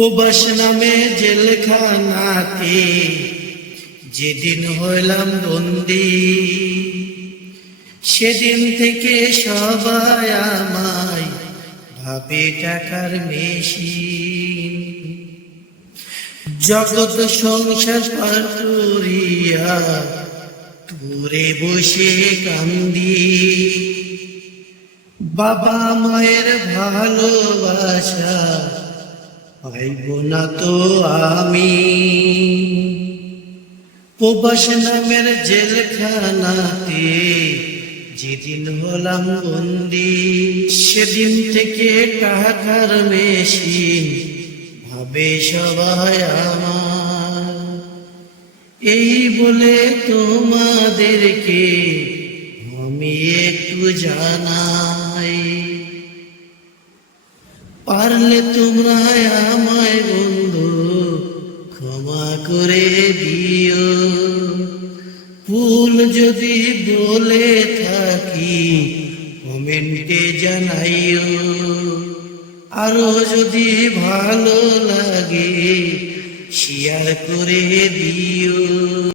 প্রবাস নামে জেলখানাতে যেদিন হইলাম বন্দি, সেদিন থেকে সবাই আমায় ভাবে টাকার মেশিন। জগৎ সংসার পার করিয়া দূরে বসে কান্দি, বাবা মায়ের ভালোবাসা পাইব না তো আমি। প্রবাস নামের জেলখানাতে যেদিন হলাম বন্দি, সেদিন থেকে টাকার মেশিন ভাবে সবাই আমার। এই বলে তোমাদেরকে আমি একটু জানাই, পারলে তোমরা আমায় বন্ধু ক্ষমা করে দিও। ভুল যদি বলে থাকি কমেন্টে জানাইও, আরো যদি ভালো লাগে শেয়ার করে দিও।